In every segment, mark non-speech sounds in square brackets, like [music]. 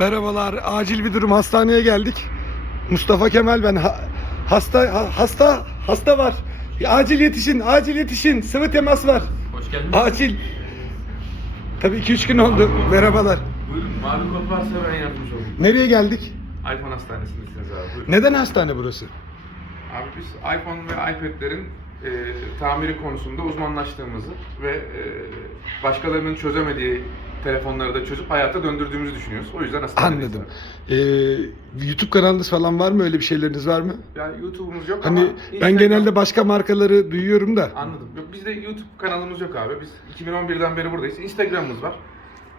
Merhabalar. Acil bir durum. Hastaneye geldik. Mustafa Kemal ben. Ha- hasta ha- hasta hasta var. Acil yetişin. Acil yetişin. Sıvı temas var. Hoş geldiniz. Acil. Tabii 2-3 gün oldu. Merhabalar. Buyurun. Mavi kod varsa ben yardımcı olayım. Nereye geldik? iPhone hastanesindesiniz abi. Buyurun. Neden hastane burası? Abi biz iPhone ve iPad'lerin e, tamiri konusunda uzmanlaştığımızı ve e, başkalarının çözemediği telefonları da çözüp hayata döndürdüğümüzü düşünüyoruz. O yüzden hastanedeyiz Anladım. Ee, YouTube kanalınız falan var mı? Öyle bir şeyleriniz var mı? Yani YouTube'umuz yok Hani ama ben Instagram- genelde başka markaları duyuyorum da. Anladım. Yok, bizde YouTube kanalımız yok abi. Biz 2011'den beri buradayız. Instagram'ımız var.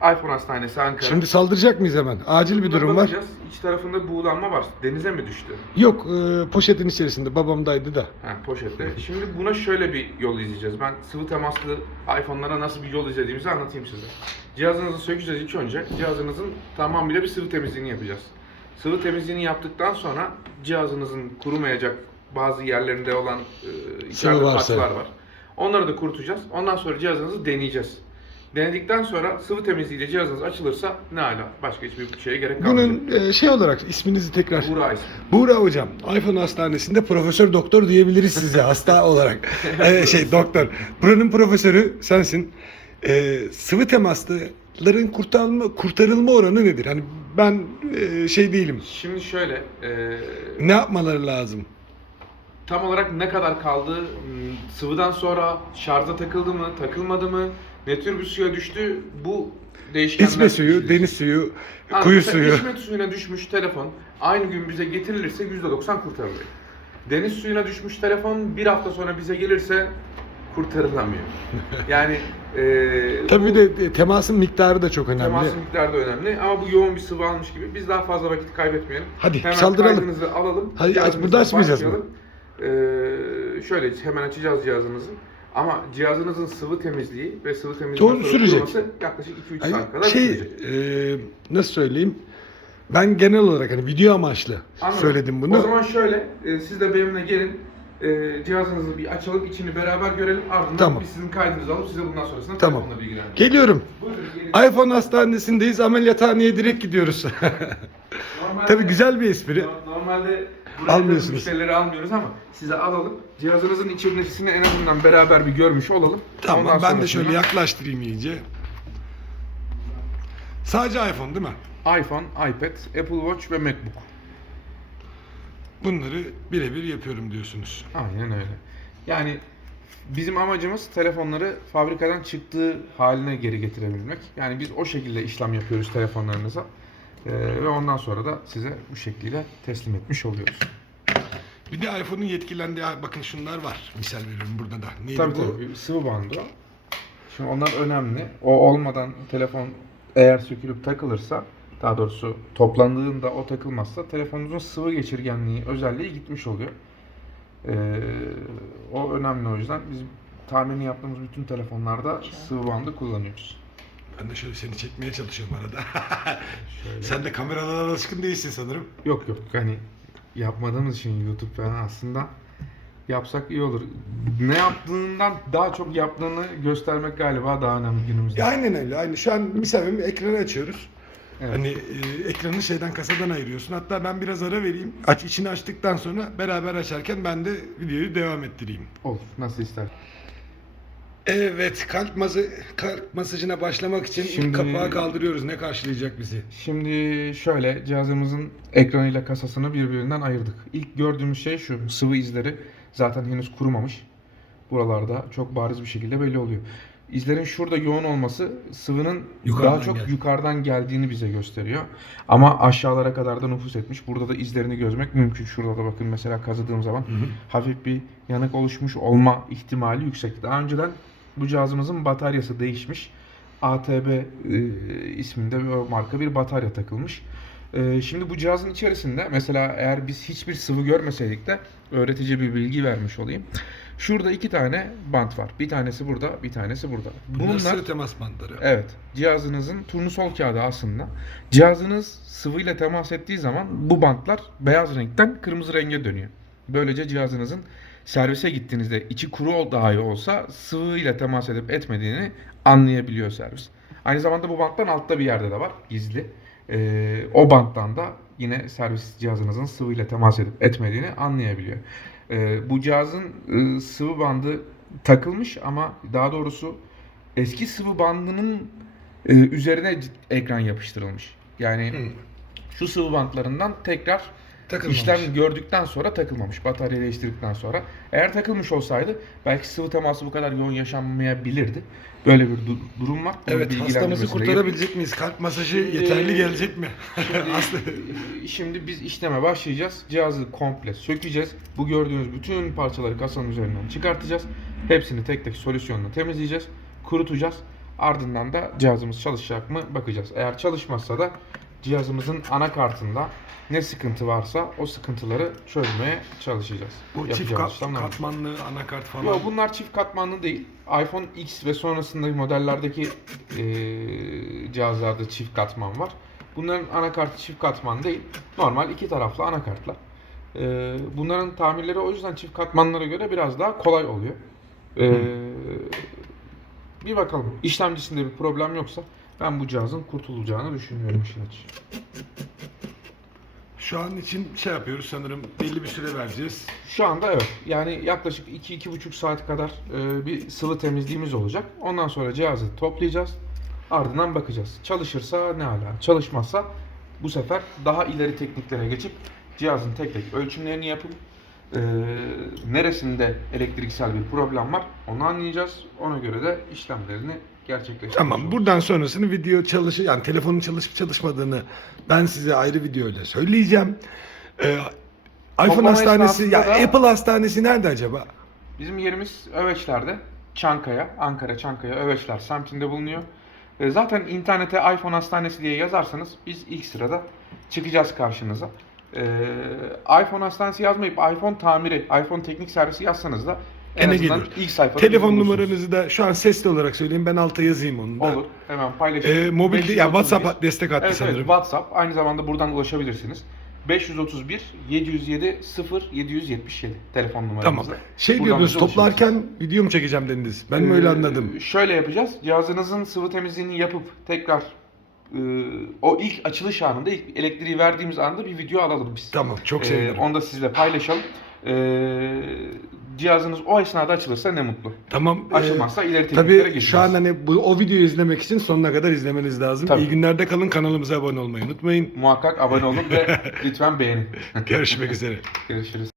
iPhone Hastanesi Ankara. Şimdi saldıracak mıyız hemen? Acil bir durum var. Bakacağız. İç tarafında buğulanma var. Denize mi düştü? Yok, e, poşetin içerisinde babamdaydı da. Ha, poşette. Şimdi buna şöyle bir yol izleyeceğiz. Ben sıvı temaslı iPhone'lara nasıl bir yol izlediğimizi anlatayım size. Cihazınızı sökeceğiz ilk önce. Cihazınızın tamamıyla bir sıvı temizliğini yapacağız. Sıvı temizliğini yaptıktan sonra cihazınızın kurumayacak bazı yerlerinde olan e, içeride varsa. parçalar var. Onları da kurutacağız. Ondan sonra cihazınızı deneyeceğiz. Denedikten sonra sıvı temizliğiyle cihazınız açılırsa ne ala. Başka hiçbir şeye gerek kalmayacak. Bunun e, şey olarak isminizi tekrar. Buğra ismi. Buğra hocam, iPhone hastanesinde profesör doktor diyebiliriz size [laughs] hasta olarak. Ee, şey doktor. Buranın profesörü sensin. Ee, sıvı temasların kurtarılma, kurtarılma oranı nedir? Hani ben e, şey değilim. Şimdi şöyle, e, Ne yapmaları lazım? tam olarak ne kadar kaldı, hmm, sıvıdan sonra şarja takıldı mı, takılmadı mı, ne tür bir suya düştü, bu değişkenler... İçme suyu, düşecek. deniz suyu, Ha, kuyu suyu. İçme suyuna düşmüş telefon aynı gün bize getirilirse %90 kurtarılıyor. Deniz suyuna düşmüş telefon bir hafta sonra bize gelirse kurtarılamıyor. [laughs] Yani e, Tabii bu de e, temasın miktarı da çok önemli. temasın miktarı da önemli ama bu yoğun bir sıvı almış gibi biz daha fazla vakit kaybetmeyelim. Hadi, hemen saldıralım. kaydınızı alalım. Hadi, aç- burada açmayacağız mı? Ee, şöyle hemen açacağız cihazınızı. Ama cihazınızın sıvı temizliği ve sıvı temizliği sürecek. yaklaşık 2-3 Hani saat kadar şey, sürecek. e, nasıl söyleyeyim? Ben genel olarak hani video amaçlı Anladım. söyledim bunu. O zaman şöyle, e, siz de benimle gelin. E, cihazınızı bir açalım, içini beraber görelim. Ardından Tamam. biz sizin kaydınızı alıp size bundan sonrasında Tamam. telefonla bilgilendirelim. Geliyorum. Buyurun gelin. iPhone hastanesindeyiz. Ameliyathaneye direkt gidiyoruz. [laughs] Normalde- Tabii güzel bir espri. No- Normalde buraya Almıyorsunuz. müşterileri almıyoruz ama size alalım. Cihazınızın içerisini en azından beraber bir görmüş olalım. Tamam Ondan ben de sonrasında şöyle yaklaştırayım iyice. Sadece iPhone değil mi? iPhone, iPad, Apple Watch ve MacBook. Bunları birebir yapıyorum diyorsunuz. Aynen öyle. Yani bizim amacımız telefonları fabrikadan çıktığı haline geri getirebilmek. Yani biz o şekilde işlem yapıyoruz telefonlarınıza. Ee, ve ondan sonra da size bu şekliyle teslim etmiş oluyoruz. Bir de iPhone'un yetkilendiği bakın şunlar var. Misal veriyorum burada da. Neydi Tabii bu? tabii sıvı bandı. Şimdi onlar önemli. O olmadan telefon eğer sökülüp takılırsa daha doğrusu toplandığında o takılmazsa telefonunuzun sıvı geçirgenliği özelliği gitmiş oluyor. Ee, o önemli o yüzden biz tamirini yaptığımız bütün telefonlarda sıvı bandı kullanıyoruz. Ben de şöyle seni çekmeye çalışıyorum arada. [laughs] Şöyle. Sen de kameralara alışkın değilsin sanırım. Yok yok hani yapmadığımız için YouTube falan aslında yapsak iyi olur. Ne yaptığından daha çok yaptığını göstermek galiba daha önemli günümüzde. Ya aynen öyle. Aynı şu an veriyorum, ekranı açıyoruz. Evet. Hani e, ekranı şeyden kasadan ayırıyorsun. Hatta ben biraz ara vereyim. Aç içini açtıktan sonra beraber açarken ben de videoyu devam ettireyim. Olur nasıl ister. Evet, kalp, masaj, kalp masajına başlamak için ilk Şimdi- kapağı kaldırıyoruz. Ne karşılayacak bizi? Şimdi şöyle cihazımızın ekranıyla kasasını birbirinden ayırdık. İlk gördüğümüz şey şu sıvı izleri zaten henüz kurumamış. Buralarda çok bariz bir şekilde belli oluyor. İzlerin şurada yoğun olması sıvının Yukarıdan daha çok gel. yukarıdan geldiğini bize gösteriyor. Ama aşağılara kadar da nüfus etmiş. Burada da izlerini gözmek mümkün. Şurada da bakın mesela kazıdığım zaman hafif bir yanık oluşmuş olma ihtimali yüksek. Daha önceden bu cihazımızın bataryası değişmiş. ATB e, isminde bir marka bir batarya takılmış. E, şimdi bu cihazın içerisinde mesela eğer biz hiçbir sıvı görmeseydik de öğretici bir bilgi vermiş olayım. Şurada iki tane bant var. Bir tanesi burada, bir tanesi burada. Bunlar, sıvı temas bantları. Evet. Cihazınızın turnusol kağıdı aslında. Cihazınız sıvıyla temas ettiği zaman bu bantlar beyaz renkten kırmızı renge dönüyor. Böylece cihazınızın servise gittiğinizde içi kuru dahi olsa sıvıyla temas edip etmediğini anlayabiliyor servis. Aynı zamanda bu banttan altta bir yerde de var gizli. e, o banttan da yine servis cihazınızın sıvıyla temas edip etmediğini anlayabiliyor. E, bu cihazın e, sıvı bandı takılmış ama daha doğrusu eski sıvı bandının e, üzerine ekran yapıştırılmış. Yani Hı. şu sıvı bantlarından tekrar Takılmamış. işlem gördükten sonra takılmamış. Batarya değiştirdikten sonra. Eğer takılmış olsaydı belki sıvı teması bu kadar yoğun yaşanmayabilirdi. Böyle bir du- durum var. Evet hastamızı bilgilendirmesine kurtarabilecek miyiz? Kalp masajı yeterli gelecek mi? Şimdi, Aslında [laughs] şimdi biz işleme başlayacağız. Cihazı komple sökeceğiz. Bu gördüğünüz bütün parçaları kasanın üzerinden çıkartacağız. Hepsini tek tek solüsyonla temizleyeceğiz. Kurutacağız. Ardından da cihazımız çalışacak mı bakacağız. Eğer çalışmazsa da cihazımızın anakartında ne sıkıntı varsa o sıkıntıları çözmeye çalışacağız. bu çift kat, katmanlı anakart falan. Yok bunlar çift katmanlı değil. iPhone X ve sonrasındaki modellerdeki eee cihazlarda çift katman var. Bunların anakartı çift katman değil. Normal iki taraflı anakartlar. Eee, bunların tamirleri o yüzden çift katmanlara göre biraz daha kolay oluyor. Eee, bir bakalım. İşlemcisinde bir problem yoksa ben bu cihazın kurtulacağını düşünüyorum işin açığı. Şu an için şey yapıyoruz sanırım belli bir süre vereceğiz. Şu anda evet. Yani yaklaşık 2-2,5 saat kadar e, bir sıvı temizliğimiz olacak. Ondan sonra cihazı toplayacağız. Ardından bakacağız. Çalışırsa ne ala. Çalışmazsa bu sefer daha ileri tekniklere geçip cihazın tek tek ölçümlerini yapıp e, neresinde elektriksel bir problem var onu anlayacağız. Ona göre de işlemlerini gerçekleştireceğiz. Tamam buradan sonrasını video çalışı yani telefonun çalışıp çalışmadığını ben size ayrı videoyla söyleyeceğim. Ee, iPhone Toplama hastanesi ya esnasında da- Apple hastanesi nerede acaba? Bizim yerimiz Öveçler'de. Çankaya, Ankara Çankaya Öveçler semtinde bulunuyor. E, Zaten internete iPhone hastanesi diye yazarsanız biz ilk sırada çıkacağız karşınıza. E, iPhone hastanesi yazmayıp iPhone tamiri, iPhone teknik servisi yazsanız da en Gene azından gelir. ilk sayfada Telefon bulursunuz. numaranızı da şu an sesli olarak söyleyeyim ben alta yazayım onu da. Olur. Hemen paylaşayım. Ee, mobilde ya 531 WhatsApp destek attı Evet, sanırım. evet WhatsApp. Aynı zamanda buradan ulaşabilirsiniz. 531 707 0 777 telefon numaramız. Tamam. Şey Buradan diyordunuz bize ulaşabilirsiniz. toplarken video mu çekeceğim dediniz. Ben mi öyle Ee, anladım? Şöyle yapacağız. Cihazınızın sıvı temizliğini yapıp tekrar e, o ilk açılış anında, ilk elektriği verdiğimiz anda bir video alalım biz. Tamam çok Ee, sevinirim. onu da sizle paylaşalım. Ee, cihazınız o esnada açılırsa ne mutlu. Tamam. e, Açılmazsa ileri tekniklere Tabii geçeceğiz. şu an hani bu o videoyu izlemek için sonuna kadar izlemeniz lazım. Tabii. İyi günlerde kalın kanalımıza abone olmayı unutmayın. Muhakkak abone olun ve [laughs] lütfen beğenin. Görüşmek üzere. Görüşürüz.